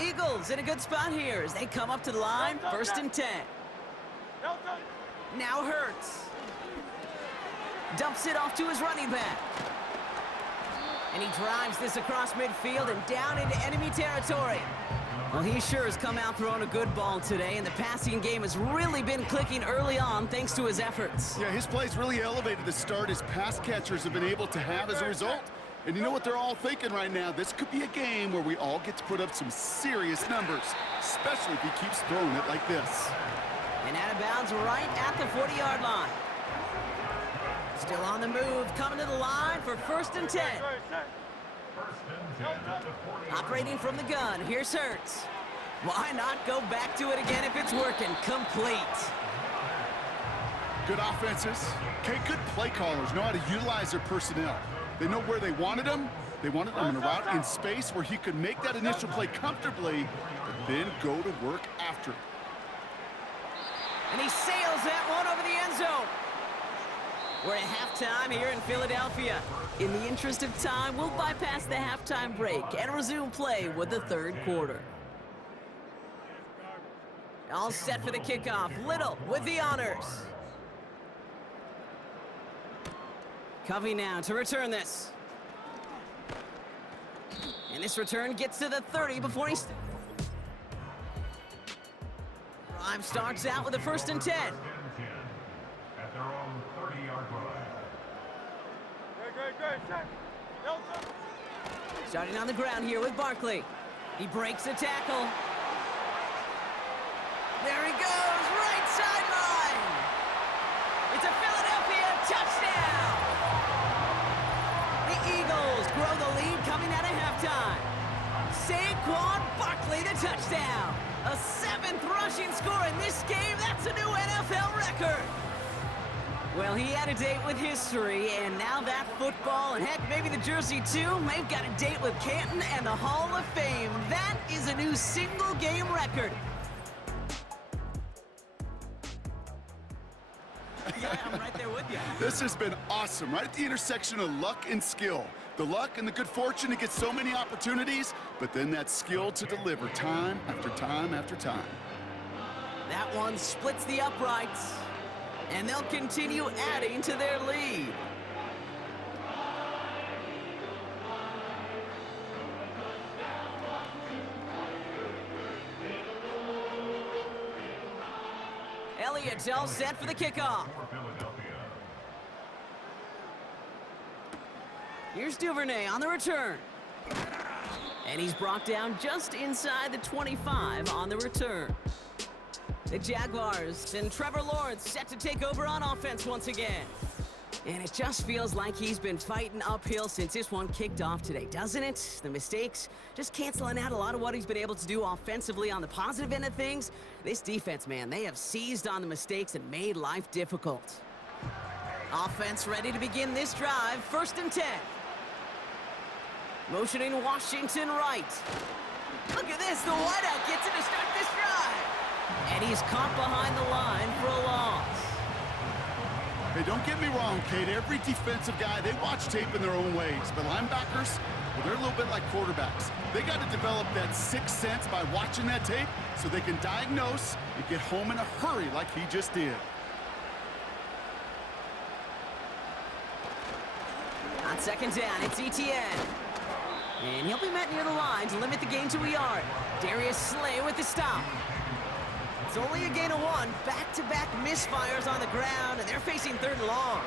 Eagles in a good spot here as they come up to the line, 1st and 10. Now Hurts. Dumps it off to his running back. And he drives this across midfield and down into enemy territory. Well, he sure has come out throwing a good ball today, and the passing game has really been clicking early on thanks to his efforts. Yeah, his play's really elevated the start his pass catchers have been able to have as a result. And you know what they're all thinking right now? This could be a game where we all get to put up some serious numbers, especially if he keeps throwing it like this. And out of bounds right at the 40-yard line. Still on the move, coming to the line for 1st and 10. Operating from the gun, here's Hurts. Why not go back to it again if it's working? Complete. Good offenses. Okay, good play callers know how to utilize their personnel. They know where they wanted him. They wanted him in a route in space where he could make that initial play comfortably, but then go to work after. And he sails that one over the end zone. We're at halftime here in Philadelphia. In the interest of time, we'll bypass the halftime break and resume play with the 3rd quarter. All set for the kickoff. Little with the honors. Covey now to return this. And this return gets to the 30 before he... Drive starts out with a 1st and 10. At their own 30-yard line. Starting on the ground here with Barkley. He breaks a tackle. There he goes, right sideline. It's a Philadelphia touchdown. The Eagles grow the lead coming out of halftime. Saquon Barkley the touchdown. A 7th rushing score in this game. That's a new NFL record. Well, he had a date with history, and now that football, and heck, maybe the jersey too, they've got a date with Canton and the Hall of Fame. That is a new single-game record. Yeah, I'm right there with you. This has been awesome, right at the intersection of luck and skill. The luck and the good fortune to get so many opportunities, but then that skill to deliver time after time after time. That one splits the uprights, and they'll continue adding to their lead. Elliott's all set for the kickoff. Here's Duvernay on the return. And he's brought down just inside the 25 on the return. The Jaguars and Trevor Lawrence set to take over on offense once again. And it just feels like he's been fighting uphill since this one kicked off today, doesn't it? The mistakes just canceling out a lot of what he's been able to do offensively on the positive end of things. This defense, man, they have seized on the mistakes and made life difficult. Offense ready to begin this drive, 1st and 10. Motioning Washington right. Look at this, the wideout gets it to start this drive. And he's caught behind the line for a loss. Hey, don't get me wrong, Kate. Every defensive guy, they watch tape in their own ways. But linebackers, well, they're a little bit like quarterbacks. They got to develop that sixth sense by watching that tape so they can diagnose and get home in a hurry like he just did. On 2nd down, it's ETN. And he'll be met near the line to limit the gain to a yard. Darius Slay with the stop. It's only a gain of 1. Back-to-back misfires on the ground, and they're facing 3rd and long.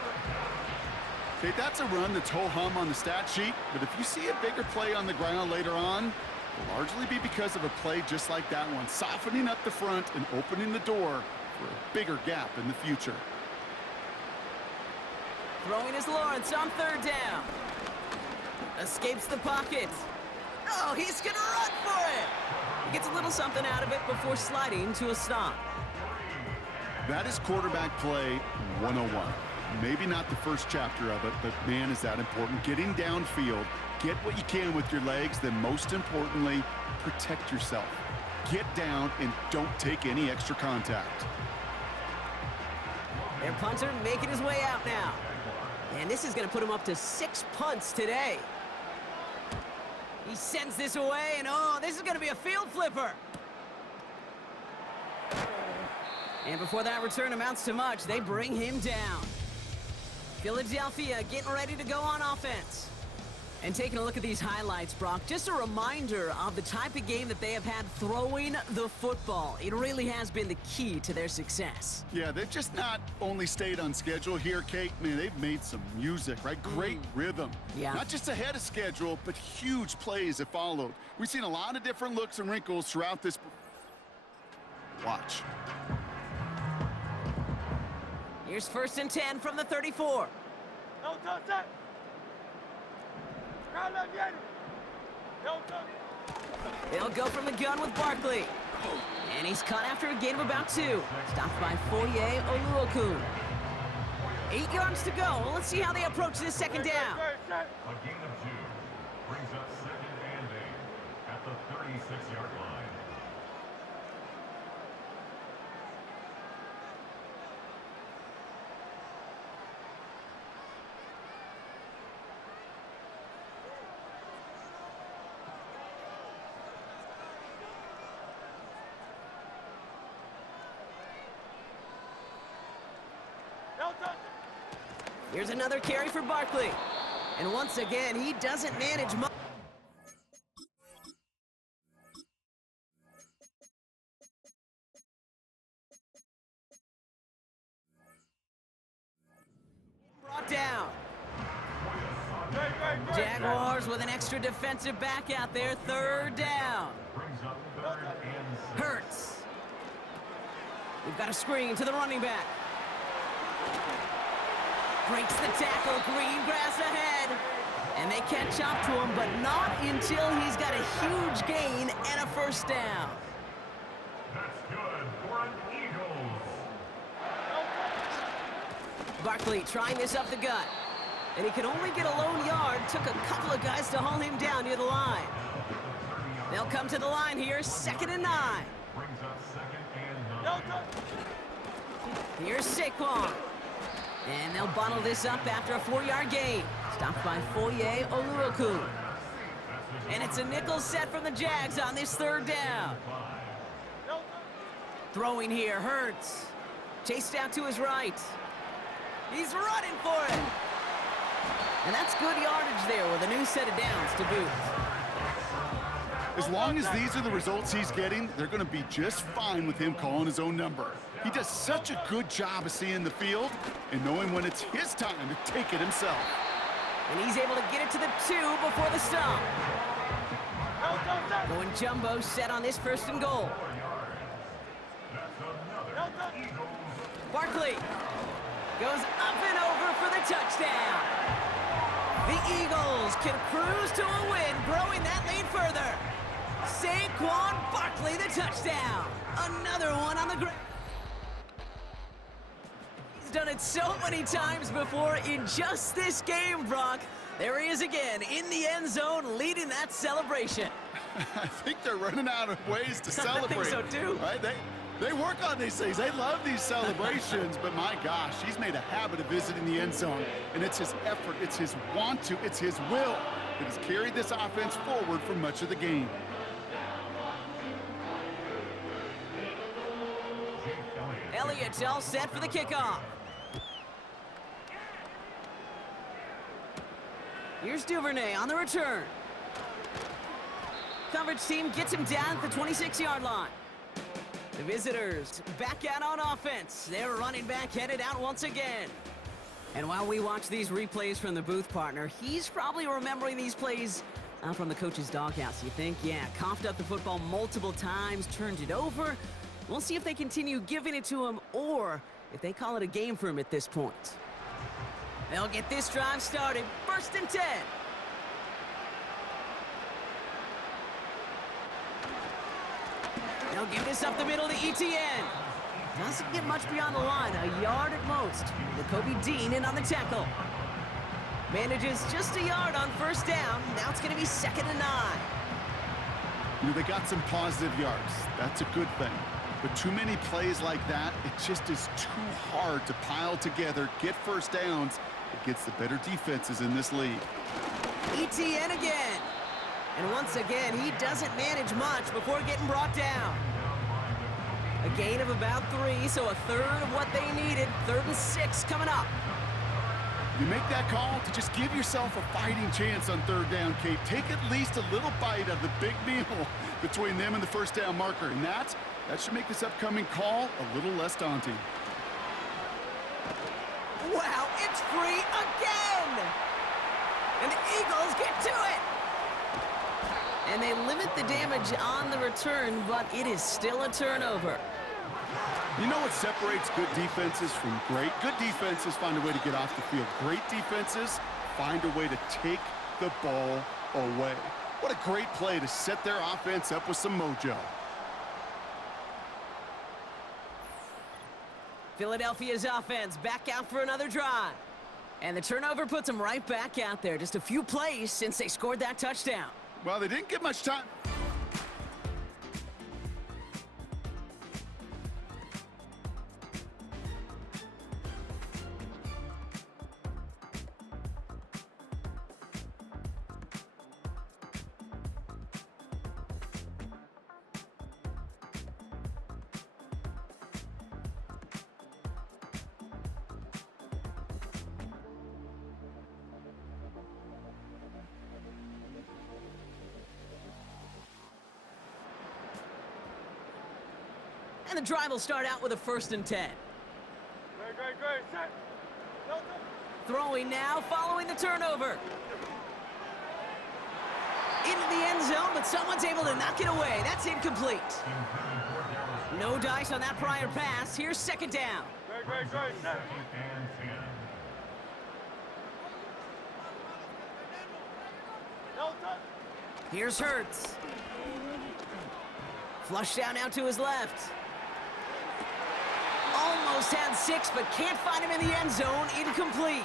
Okay, that's a run that's ho-hum on the stat sheet, but if you see a bigger play on the ground later on, it'll largely be because of a play just like that one, softening up the front and opening the door for a bigger gap in the future. Throwing is Lawrence on 3rd down. Escapes the pocket. Oh, he's gonna run for it! He gets a little something out of it before sliding to a stop. That is quarterback play 101. Maybe not the first chapter of it, but man, is that important. Getting downfield, get what you can with your legs, then most importantly, protect yourself. Get down and don't take any extra contact. Their punter making his way out now. And this is gonna put him up to 6 punts today. He sends this away, and oh, this is going to be a field flipper. And before that return amounts to much, they bring him down. Philadelphia getting ready to go on offense. And taking a look at these highlights, Brock, just a reminder of the type of game that they have had throwing the football. It really has been the key to their success. Yeah, they've just not only stayed on schedule here, Kate. Man, they've made some music, right? Great rhythm. Yeah. Not just ahead of schedule, but huge plays have followed. We've seen a lot of different looks and wrinkles throughout this. Watch. Here's 1st and 10 from the 34. Don't touch that. They'll go from the gun with Barkley. And he's caught after a gain of about 2. Stopped by Foye Oluokun. 8 yards to go. Well, let's see how they approach this second down. A gain of 2 brings up 2nd and 8 at the 36-yard line. Here's another carry for Barkley. And once again, he doesn't manage much. Brought down. Jaguars with an extra defensive back out there. 3rd down. Brings up 3rd and 6. Hurts. We've got a screen to the running back. Breaks the tackle, green grass ahead. And they catch up to him, but not until he's got a huge gain and a 1st down. That's good for an Eagles. Barkley trying this up the gut. And he could only get a lone yard. Took a couple of guys to haul him down near the line. They'll come to the line here, 2nd and 9. Brings up 2nd and 9. Here's Saquon. And they'll bottle this up after a 4-yard gain. Stopped by Foye Oluokun. And it's a nickel set from the Jags on this 3rd down. Throwing here, Hurts. Chased out to his right. He's running for it. And that's good yardage there with a new set of downs to boot. As long as these are the results he's getting, they're going to be just fine with him calling his own number. He does such a good job of seeing the field and knowing when it's his time to take it himself. And he's able to get it to the 2 before the stop. Going jumbo set on this 1st and goal. Barkley goes up and over for the touchdown. The Eagles can cruise to a win, growing that lead further. Saquon Barkley, the touchdown. Another one on the ground. He's done it so many times before in just this game, Brock. There he is again in the end zone, leading that celebration. I think they're running out of ways to celebrate. I think so too. Right? They work on these things. They love these celebrations, but my gosh, he's made a habit of visiting the end zone, and it's his effort, it's his want to, it's his will that has carried this offense forward for much of the game. Elliott's all set for the kickoff. Here's Duvernay on the return. Coverage team gets him down at the 26-yard line. The visitors back out on offense. Their running back headed out once again. And while we watch these replays from the booth partner, he's probably remembering these plays from the coach's doghouse. You think? Yeah, coughed up the football multiple times, turned it over. We'll see if they continue giving it to him or if they call it a game for him at this point. They'll get this drive started. 1st and 10. They'll give this up the middle to ETN. Doesn't get much beyond the line, a yard at most. Jacoby Dean in on the tackle. Manages just a yard on 1st down. Now it's going to be 2nd and 9. You know, they got some positive yards. That's a good thing. But too many plays like that, it just is too hard to pile together, get 1st downs. It gets the better defenses in this league. ETN again. And once again, he doesn't manage much before getting brought down. A gain of about 3, so a third of what they needed. 3rd and 6 coming up. You make that call to just give yourself a fighting chance on 3rd down, Kate. Take at least a little bite of the big meal between them and the first down marker. And that should make this upcoming call a little less daunting. Wow, it's free again! And the Eagles get to it! And they limit the damage on the return, but it is still a turnover. You know what separates good defenses from great? Good defenses find a way to get off the field. Great defenses find a way to take the ball away. What a great play to set their offense up with some mojo. Philadelphia's offense back out for another drive. And the turnover puts them right back out there. Just a few plays since they scored that touchdown. Well, they didn't get much time. And the drive will start out with a 1st and 10. Great. Set. No. Throwing now, following the turnover. Into the end zone, but someone's able to knock it away. That's incomplete. No dice on that prior pass. Here's 2nd down. Great. Set. No touch. Here's Hurts. Flush down now to his left. Almost had 6, but can't find him in the end zone. Incomplete.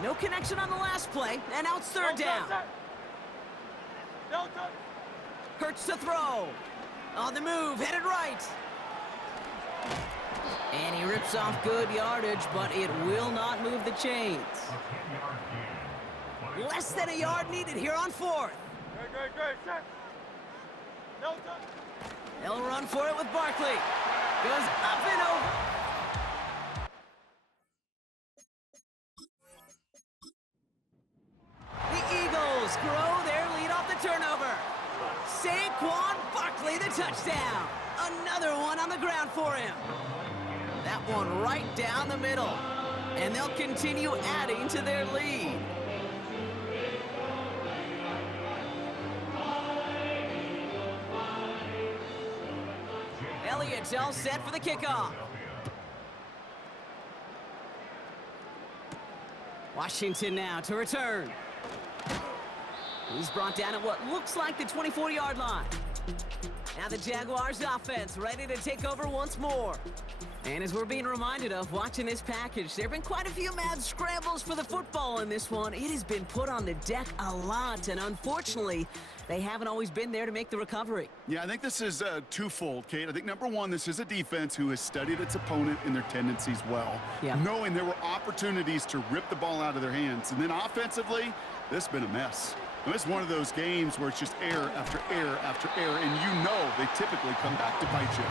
No connection on the last play, and now it's 3rd down. No touch. Hurts to throw. On the move, headed right. And he rips off good yardage, but it will not move the chains. Less than a yard needed here on 4th. Great. Set. No touch. They'll run for it with Barkley. Goes up and over. The Eagles grow their lead off the turnover. Saquon Barkley, the touchdown. Another one on the ground for him. That one right down the middle. And they'll continue adding to their lead. Elliott's all set for the kickoff. Washington now to return. He's brought down at what looks like the 24-yard line. Now the Jaguars offense ready to take over once more. And as we're being reminded of watching this package, there have been quite a few mad scrambles for the football in this one. It has been put on the deck a lot, and unfortunately, they haven't always been there to make the recovery. Yeah, I think this is twofold, Kate. I think, number one, this is a defense who has studied its opponent and their tendencies well, knowing there were opportunities to rip the ball out of their hands. And then offensively, this has been a mess. And it's one of those games where it's just error after error after error, and you know they typically come back to bite you.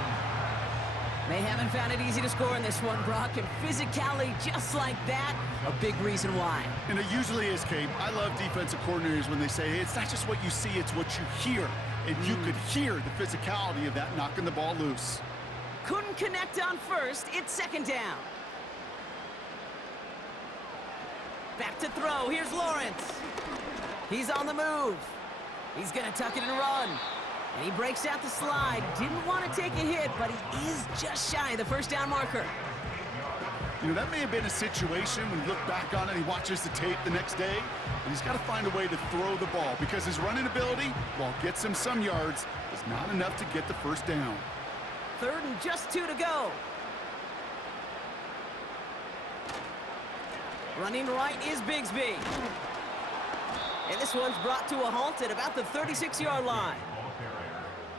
They haven't found it easy to score in this one, Brock, and physicality just like that, a big reason why. And it usually is, Kate. I love defensive coordinators when they say, hey, it's not just what you see, it's what you hear. And you could hear the physicality of that knocking the ball loose. Couldn't connect on 1st, it's 2nd down. Back to throw, here's Lawrence. He's on the move. He's gonna tuck it and run. And he breaks out the slide. Didn't want to take a hit, but he is just shy of the 1st down marker. You know, that may have been a situation when you look back on it, he watches the tape the next day, and he's got to find a way to throw the ball because his running ability, while it gets him some yards, is not enough to get the 1st down. 3rd and just 2 to go. Running right is Bigsby. And this one's brought to a halt at about the 36-yard line.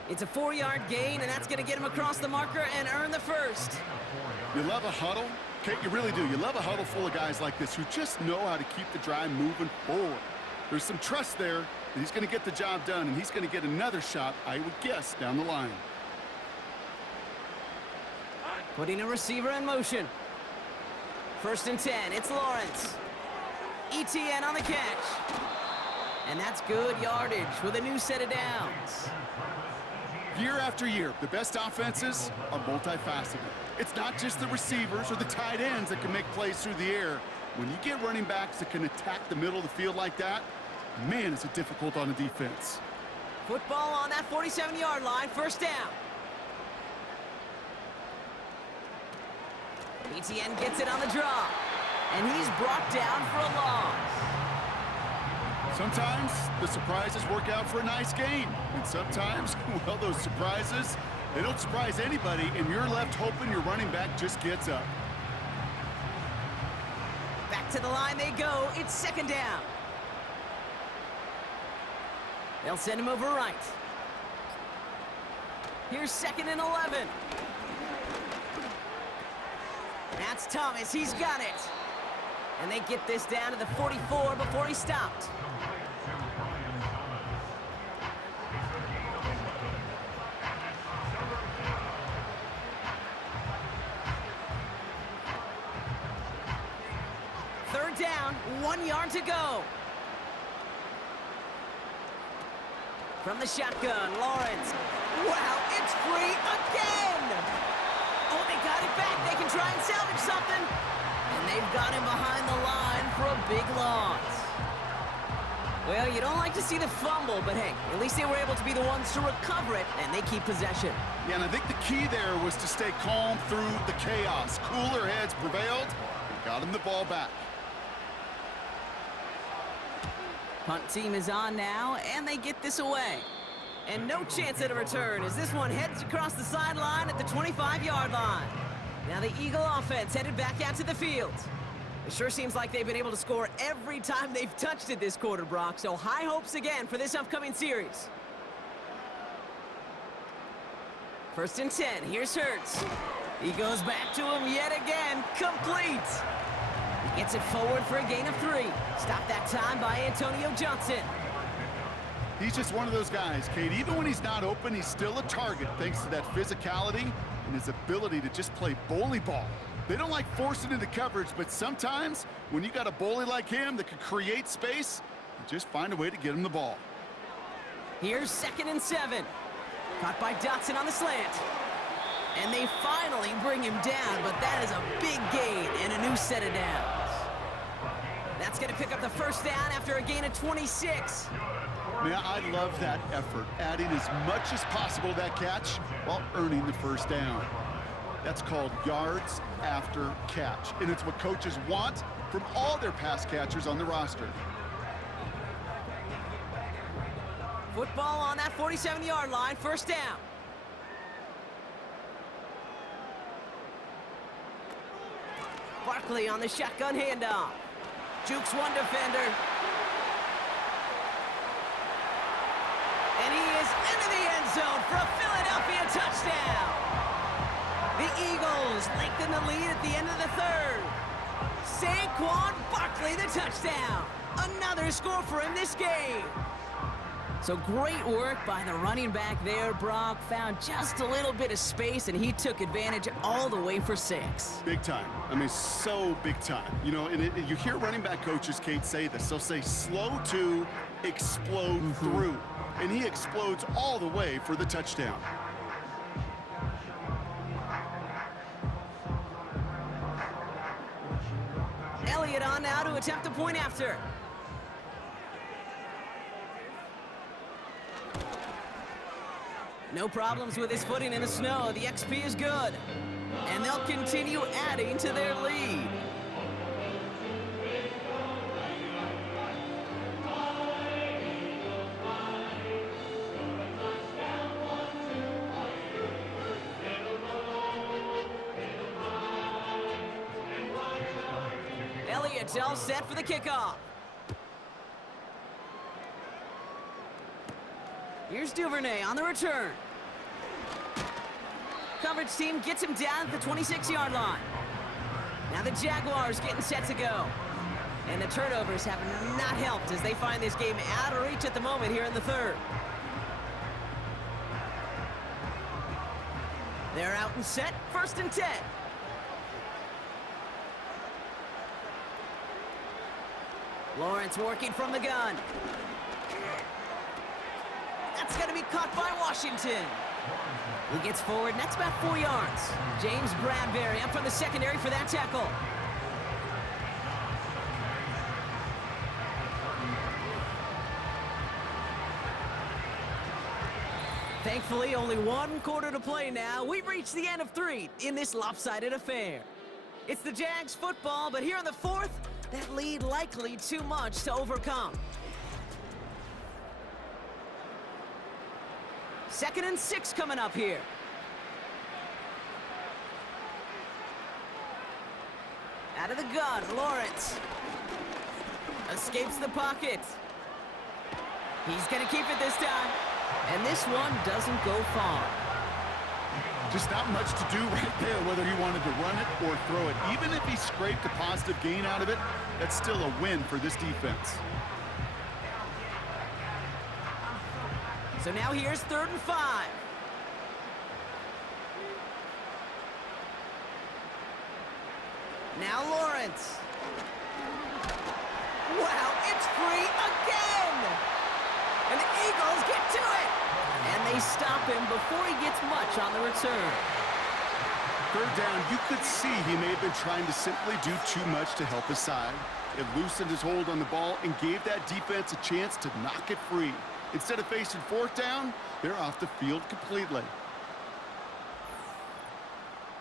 It's a 4-yard gain, and that's going to get him across the marker and earn the 1st. You love a huddle? Kate, you really do. You love a huddle full of guys like this who just know how to keep the drive moving forward. There's some trust there, He's going to get the job done, and he's going to get another shot, I would guess, down the line. Putting a receiver in motion. 1st and 10, it's Lawrence. ETN on the catch. And that's good yardage with a new set of downs. Year after year, the best offenses are multifaceted. It's not just the receivers or the tight ends that can make plays through the air. When you get running backs that can attack the middle of the field like that, man, is it difficult on the defense. Football on that 47-yard line, 1st down. ETN gets it on the draw, and he's brought down for a loss. Sometimes the surprises work out for a nice game, and sometimes, well, those surprises, they don't surprise anybody, and you're left hoping your running back just gets up. Back to the line they go. It's 2nd down. They'll send him over right. Here's 2nd and 11. That's Thomas. He's got it. And they get this down to the 44 before he stopped. Third down, 1 yard to go. From the shotgun, Lawrence. Wow, it's free again! Oh, they got it back. They can try and salvage something. And they've got him behind the line for a big loss. Well, you don't like to see the fumble, but hey, at least they were able to be the ones to recover it, and they keep possession. Yeah, and I think the key there was to stay calm through the chaos. Cooler heads prevailed and got him the ball back. Punt team is on now, and they get this away. And no chance at a return as this one heads across the sideline at the 25-yard line. Now the Eagle offense headed back out to the field. It sure seems like they've been able to score every time they've touched it this quarter, Brock, so high hopes again for this upcoming series. 1st and 10, here's Hurts. He goes back to him yet again, complete. He gets it forward for a gain of 3. Stopped that time by Antonio Johnson. He's just one of those guys, Kate. Even when he's not open, he's still a target thanks to that physicality and his ability to just play bully ball. They don't like forcing into coverage, but sometimes when you got a bully like him that can create space, you just find a way to get him the ball. Here's 2nd and 7. Caught by Dotson on the slant. And they finally bring him down, but that is a big gain and a new set of downs. That's going to pick up the 1st down after a gain of 26. Man, I love that effort, adding as much as possible to that catch while earning the 1st down. That's called yards after catch, and it's what coaches want from all their pass catchers on the roster. Football on that 47-yard line, 1st down. Barkley on the shotgun handoff. Jukes one defender. And he is into the end zone for a Philadelphia touchdown. The Eagles lengthen the lead at the end of the 3rd. Saquon Barkley, the touchdown. Another score for him this game. So great work by the running back there. Brock found just a little bit of space, and he took advantage all the way for 6. Big time. I mean, so big time. You know, and you hear running back coaches, Kate, say this. They'll say slow to explode through. And he explodes all the way for the touchdown. Elliott on now to attempt a point after. No problems with his footing in the snow. The XP is good. And they'll continue adding to their lead. Elliott's all set for the kickoff. Here's Duvernay on the return. Coverage team gets him down at the 26-yard line. Now the Jaguars getting set to go. And the turnovers have not helped as they find this game out of reach at the moment here in the third. They're out and set, 1st and 10. Lawrence working from the gun. That's going to be caught by Washington. He gets forward, and that's about 4 yards. James Bradbury up from the secondary for that tackle. Thankfully, only 1 quarter to play now. We've reached the end of 3 in this lopsided affair. It's the Jags football, but here in the 4th, that lead likely too much to overcome. 2nd and 6 coming up here. Out of the gun, Lawrence. Escapes the pocket. He's gonna keep it this time. And this one doesn't go far. Just not much to do right there, whether he wanted to run it or throw it. Even if he scraped a positive gain out of it, that's still a win for this defense. So now here's 3rd and 5. Now Lawrence. Wow, it's free again! And the Eagles get to it! And they stop him before he gets much on the return. 3rd down, you could see he may have been trying to simply do too much to help his side. It loosened his hold on the ball and gave that defense a chance to knock it free. Instead of facing 4th down, they're off the field completely.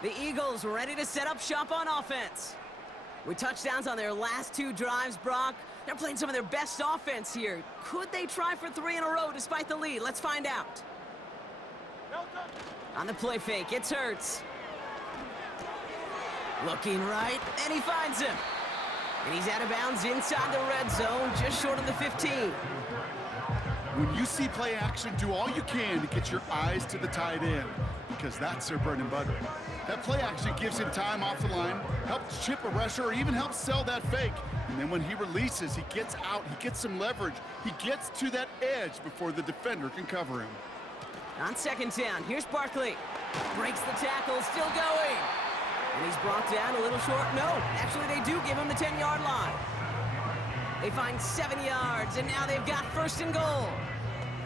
The Eagles ready to set up shop on offense. With touchdowns on their last 2 drives, Brock, they're playing some of their best offense here. Could they try for 3 in a row despite the lead? Let's find out. On the play fake, it's Hurts. Looking right, and he finds him. And he's out of bounds inside the red zone, just short of the 15. When you see play action, do all you can to get your eyes to the tight end, because that's their bread and butter. That play action gives him time off the line, helps chip a rusher, or even helps sell that fake. And then when he releases, he gets out, he gets some leverage. He gets to that edge before the defender can cover him. On 2nd down, here's Barkley. Breaks the tackle, still going. And he's brought down a little short. No, actually they do give him the 10-yard line. They find 7 yards, and now they've got 1st and goal.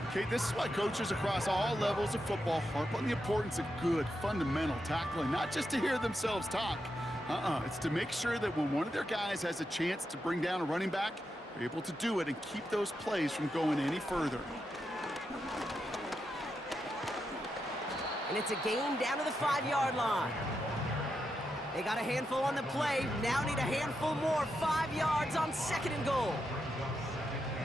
Okay, this is why coaches across all levels of football harp on the importance of good, fundamental tackling, not just to hear themselves talk. It's to make sure that when one of their guys has a chance to bring down a running back, they're able to do it and keep those plays from going any further. And it's a gain down to the 5-yard line. They got a handful on the play, now need a handful more. 5 yards on 2nd and goal.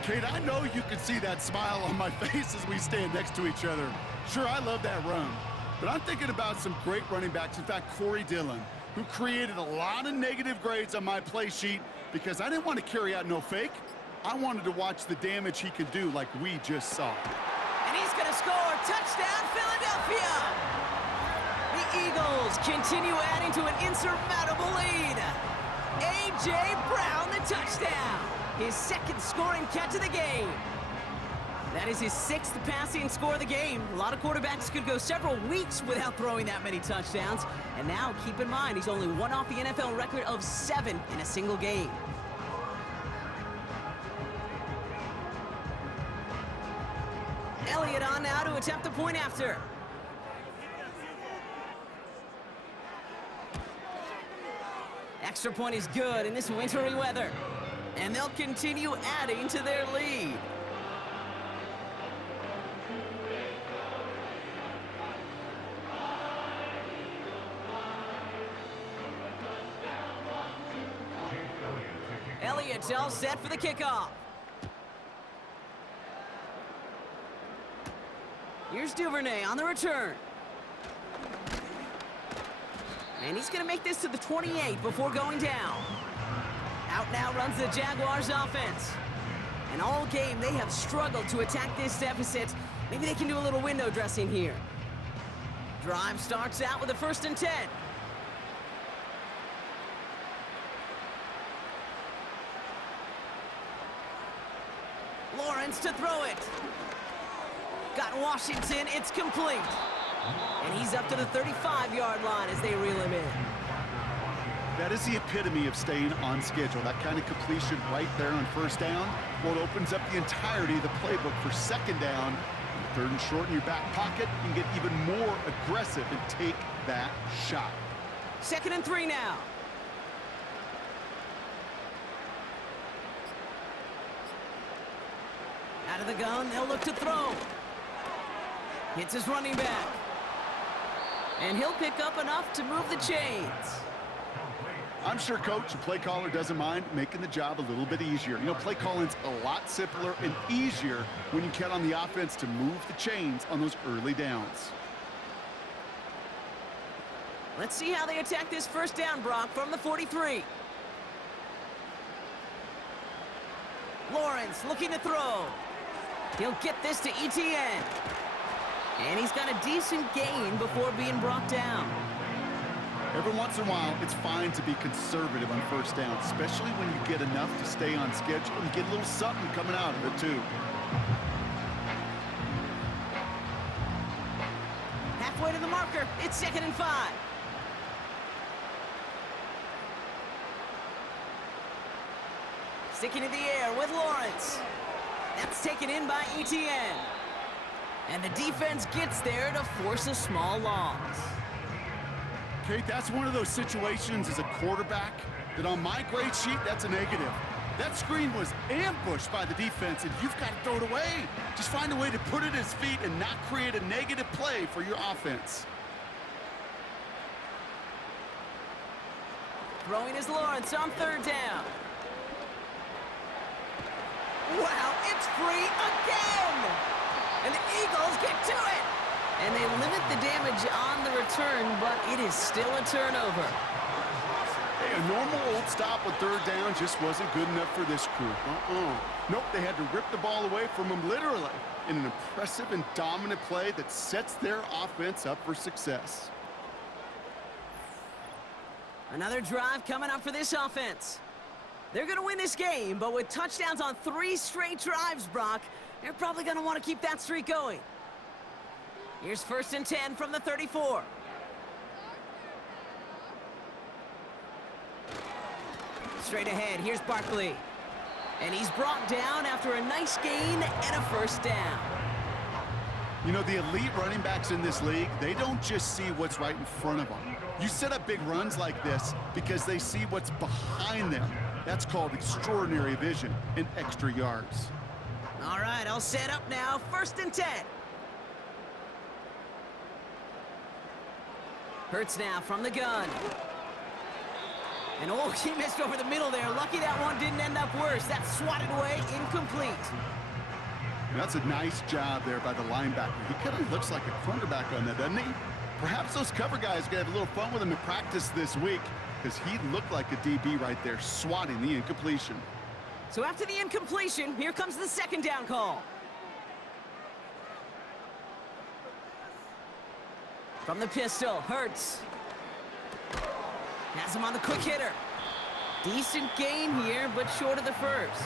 Kate, I know you can see that smile on my face as we stand next to each other. Sure, I love that run, but I'm thinking about some great running backs. In fact, Corey Dillon, who created a lot of negative grades on my play sheet because I didn't want to carry out no fake. I wanted to watch the damage he could do like we just saw. And he's going to score. Touchdown, Philadelphia! The Eagles continue adding to an insurmountable lead. A.J. Brown, the touchdown. His 2nd scoring catch of the game. That is his 6th passing score of the game. A lot of quarterbacks could go several weeks without throwing that many touchdowns. And now, keep in mind, he's only 1 off the NFL record of 7 in a single game. Elliott on now to attempt the point after. Extra point is good in this wintry weather. And they'll continue adding to their lead. Elliott's all set for the kickoff. Here's Duvernay on the return. And he's going to make this to the 28 before going down. Out now runs the Jaguars offense. And all game, they have struggled to attack this deficit. Maybe they can do a little window dressing here. Drive starts out with a 1st and 10. Lawrence to throw it. Got Washington, it's complete. And he's up to the 35-yard line as they reel him in. That is the epitome of staying on schedule. That kind of completion right there on first down, well, it opens up the entirety of the playbook for second down. Third and short in your back pocket, you can get even more aggressive and take that shot. 2nd and 3 now. Out of the gun, they'll look to throw. Hits his running back. And he'll pick up enough to move the chains. I'm sure coach and play caller doesn't mind making the job a little bit easier. You know, play calling's a lot simpler and easier when you count on the offense to move the chains on those early downs. Let's see how they attack this first down, Brock, from the 43. Lawrence looking to throw. He'll get this to ETN. And he's got a decent gain before being brought down. Every once in a while, it's fine to be conservative on first down, especially when you get enough to stay on schedule and get a little something coming out of it, too. Halfway to the marker, it's 2nd and 5. Sticking in the air with Lawrence. That's taken in by ETN. And the defense gets there to force a small loss. Kate, that's one of those situations as a quarterback that on my grade sheet, that's a negative. That screen was ambushed by the defense, and you've got to throw it away. Just find a way to put it at his feet and not create a negative play for your offense. Throwing is Lawrence on 3rd down. Wow, it's free again! And the Eagles get to it! And they limit the damage on the return, but it is still a turnover. Hey, a normal old stop on 3rd down just wasn't good enough for this crew. Nope, they had to rip the ball away from him literally in an impressive and dominant play that sets their offense up for success. Another drive coming up for this offense. They're going to win this game, but with touchdowns on 3 straight drives, Brock, they're probably going to want to keep that streak going. Here's 1st and 10 from the 34. Straight ahead, here's Barkley. And he's brought down after a nice gain and a first down. You know, the elite running backs in this league, they don't just see what's right in front of them. You set up big runs like this because they see what's behind them. That's called extraordinary vision and extra yards. All right, I'll set up now. 1st and 10. Hurts now from the gun. And oh, he missed over the middle there. Lucky that one didn't end up worse. That's swatted away, incomplete. That's a nice job there by the linebacker. He kind of looks like a cornerback on that, doesn't he? Perhaps those cover guys are going to have a little fun with him in practice this week because he looked like a DB right there, swatting the incompletion. So after the incompletion, here comes the 2nd down call. From the pistol, Hurts. Has him on the quick hitter. Decent gain here, but short of the first.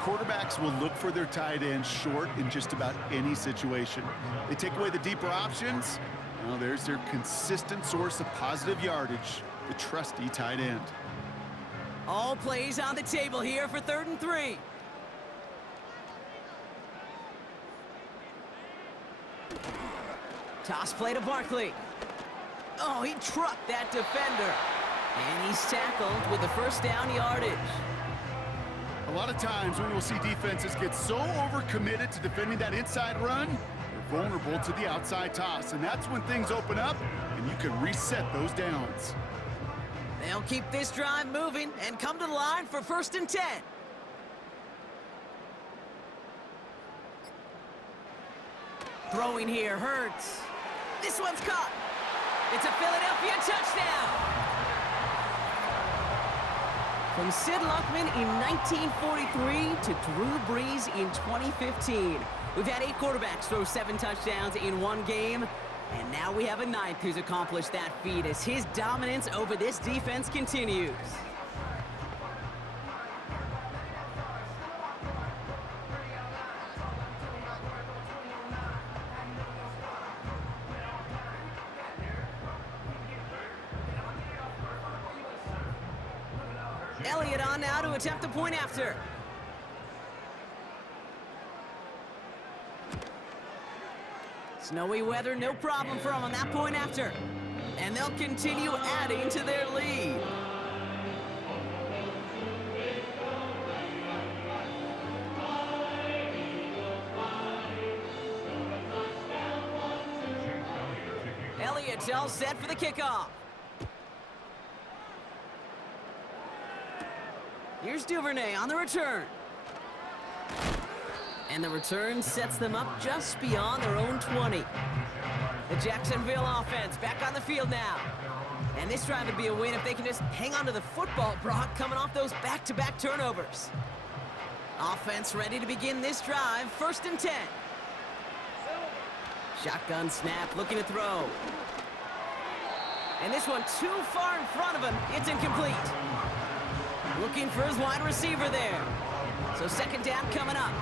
Quarterbacks will look for their tight end short in just about any situation. They take away the deeper options. Well, there's their consistent source of positive yardage, the trusty tight end. All plays on the table here for 3rd and 3. Toss play to Barkley. Oh, he trucked that defender. And he's tackled with the first down yardage. A lot of times we will see defenses get so overcommitted to defending that inside run, they're vulnerable to the outside toss. And that's when things open up and you can reset those downs. They'll keep this drive moving and come to the line for 1st and 10. Throwing here, Hurts. This one's caught. It's a Philadelphia touchdown. From Sid Luckman in 1943 to Drew Brees in 2015. We've had 8 quarterbacks throw 7 touchdowns in one game. And now we have a 9th who's accomplished that feat as his dominance over this defense continues. Elliott on now to attempt a point after. Snowy weather, no problem for them on that point after. And they'll continue adding to their lead. Elliott's all set for the kickoff. Here's Duvernay on the return. And the return sets them up just beyond their own 20. The Jacksonville offense back on the field now. And this drive would be a win if they can just hang on to the football, Brock, coming off those back-to-back turnovers. Offense ready to begin this drive, 1st and 10. Shotgun snap, looking to throw. And this one too far in front of him. It's incomplete. Looking for his wide receiver there. So 2nd down coming up.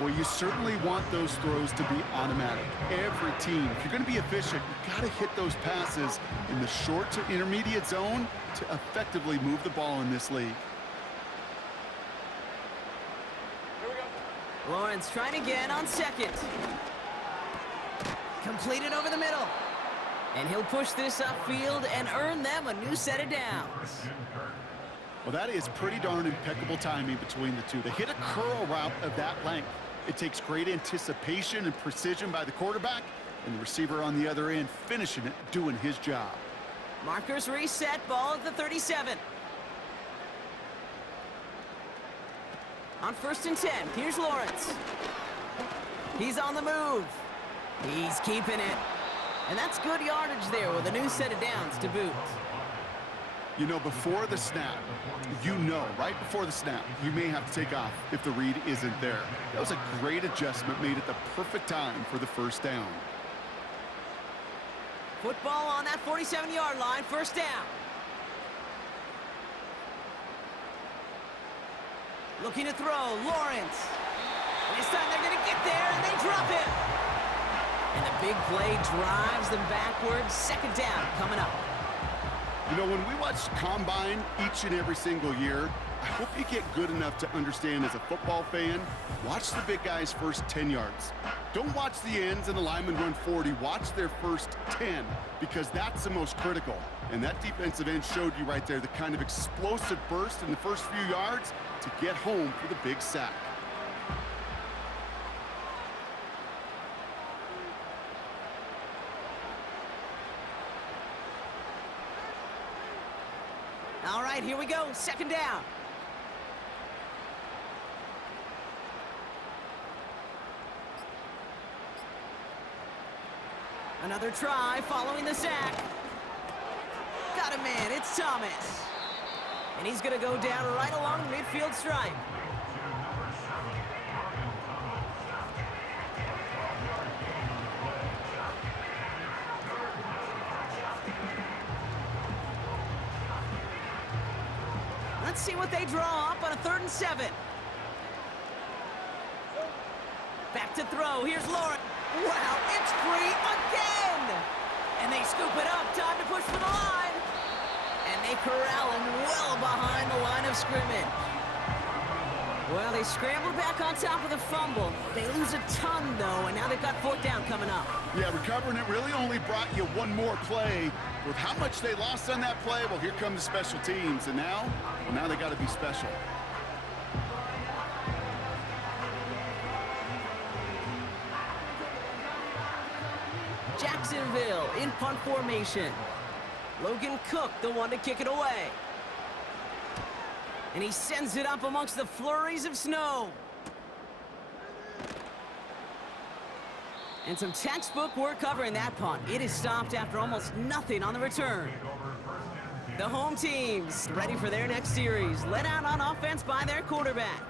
Well, you certainly want those throws to be automatic. Every team, if you're going to be efficient, you got to hit those passes in the short to intermediate zone to effectively move the ball in this league. Here we go. Lawrence trying again on 2nd. Completed over the middle. And he'll push this upfield and earn them a new set of downs. Well, that is pretty darn impeccable timing between the two. They hit a curl route of that length. It takes great anticipation and precision by the quarterback, and the receiver on the other end finishing it, doing his job. Markers reset, ball at the 37. On 1st and 10, here's Lawrence. He's on the move. He's keeping it. And that's good yardage there with a new set of downs to boot. You know, before the snap, right before the snap, you may have to take off if the read isn't there. That was a great adjustment made at the perfect time for the 1st down. Football on that 47-yard line, 1st down. Looking to throw, Lawrence. And this time they're going to get there, and they drop him. And the big play drives them backwards. 2nd down coming up. You know, when we watch Combine each and every single year, I hope you get good enough to understand as a football fan, watch the big guys' first 10 yards. Don't watch the ends and the linemen run 40. Watch their first 10, because that's the most critical. And that defensive end showed you right there the kind of explosive burst in the first few yards to get home for the big sack. All right, here we go. 2nd down. Another try following the sack. Got a man. It's Thomas. And he's going to go down right along the midfield stripe. Let's see what they draw up on a 3rd and 7. Back to throw. Here's Lawrence. Wow, it's free again! And they scoop it up. Time to push for the line. And they corral him well behind the line of scrimmage. Well, they scrambled back on top of the fumble. They lose a ton, though, and now they've got 4th down coming up. Yeah, recovering it really only brought you one more play. With how much they lost on that play, well, here come the special teams. And now they got to be special. Jacksonville in punt formation. Logan Cook, the one to kick it away. And he sends it up amongst the flurries of snow. And some textbook work covering that punt. It is stopped after almost nothing on the return. The home teams ready for their next series, led out on offense by their quarterback.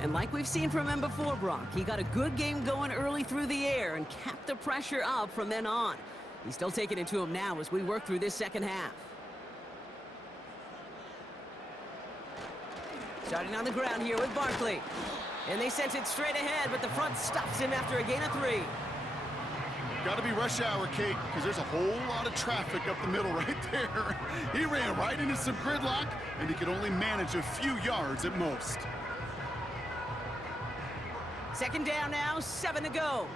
And like we've seen from him before, Brock, he got a good game going early through the air and kept the pressure up from then on. He's still taking it to him now as we work through this 2nd half. Starting on the ground here with Barkley. And they sent it straight ahead, but the front stops him after a gain of 3. Got to be rush hour, Kate, because there's a whole lot of traffic up the middle right there. He ran right into some gridlock, and he could only manage a few yards at most. Second down now, 7 to go.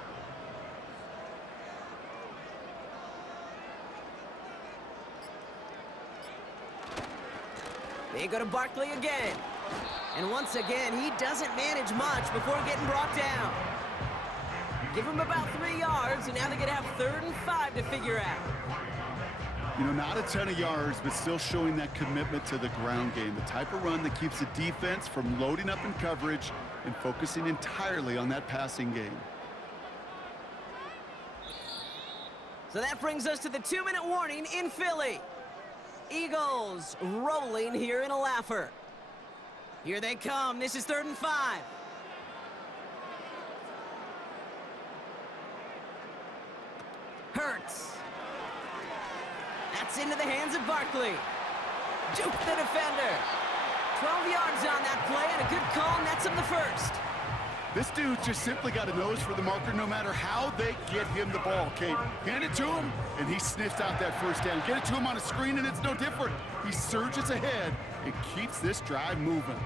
They go to Barkley again. And once again, he doesn't manage much before getting brought down. Give him about 3 yards, and now they're going to have 3rd and 5 to figure out. You know, not a ton of yards, but still showing that commitment to the ground game. The type of run that keeps the defense from loading up in coverage and focusing entirely on that passing game. So that brings us to the 2-minute warning in Philly. Eagles rolling here in a laugher. Here they come. This is 3rd and 5. Hurts. That's into the hands of Barkley. Juke the defender. 12 yards on that play, and a good call nets him the first. This dude's just simply got a nose for the marker no matter how they get him the ball, Kate. Hand it to him, and he sniffs out that first down. Get it to him on a screen, and it's no different. He surges ahead and keeps this drive moving.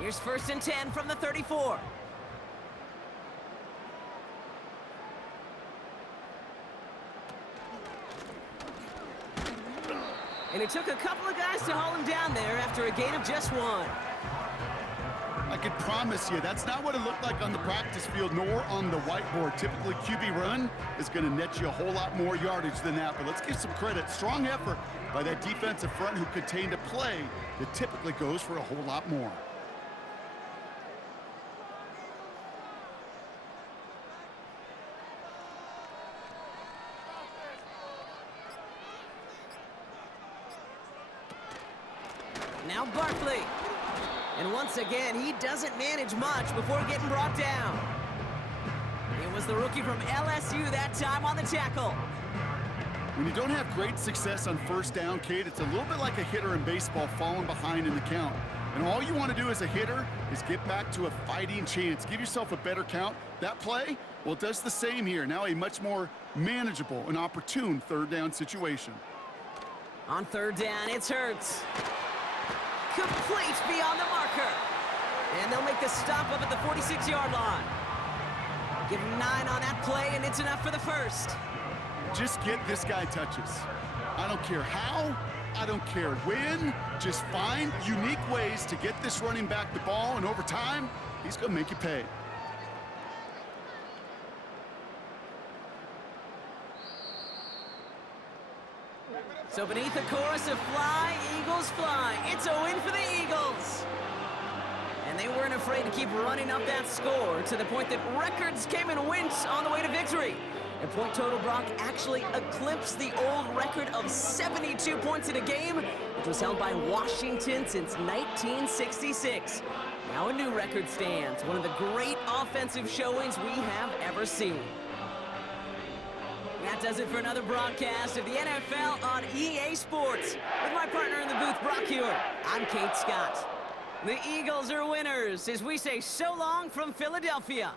Here's 1st and 10 from the 34. And it took a couple of guys to haul him down there after a gain of just 1. I can promise you, that's not what it looked like on the practice field nor on the whiteboard. Typically, QB run is going to net you a whole lot more yardage than that. But let's give some credit. Strong effort by that defensive front who contained a play that typically goes for a whole lot more. Now Barkley. And once again, he doesn't manage much before getting brought down. It was the rookie from LSU that time on the tackle. When you don't have great success on 1st down, Kate, it's a little bit like a hitter in baseball falling behind in the count. And all you want to do as a hitter is get back to a fighting chance. Give yourself a better count. That play, well, it does the same here. Now a much more manageable and opportune 3rd down situation. On 3rd down, it's Hurts. Complete beyond the marker. And they'll make the stop up at the 46-yard line. Give him 9 on that play, and it's enough for the first. Just get this guy touches. I don't care how, I don't care when. Just find unique ways to get this running back the ball, and over time, he's going to make you pay. So beneath the chorus of Fly, Eagles Fly, it's a win for the Eagles. And they weren't afraid to keep running up that score to the point that records came and went on the way to victory. And point total, Brock, actually eclipsed the old record of 72 points in a game, which was held by Washington since 1966. Now a new record stands, one of the great offensive showings we have ever seen. That does it for another broadcast of the NFL on EA Sports. With my partner in the booth, Brock Hewer, I'm Kate Scott. The Eagles are winners as we say so long from Philadelphia.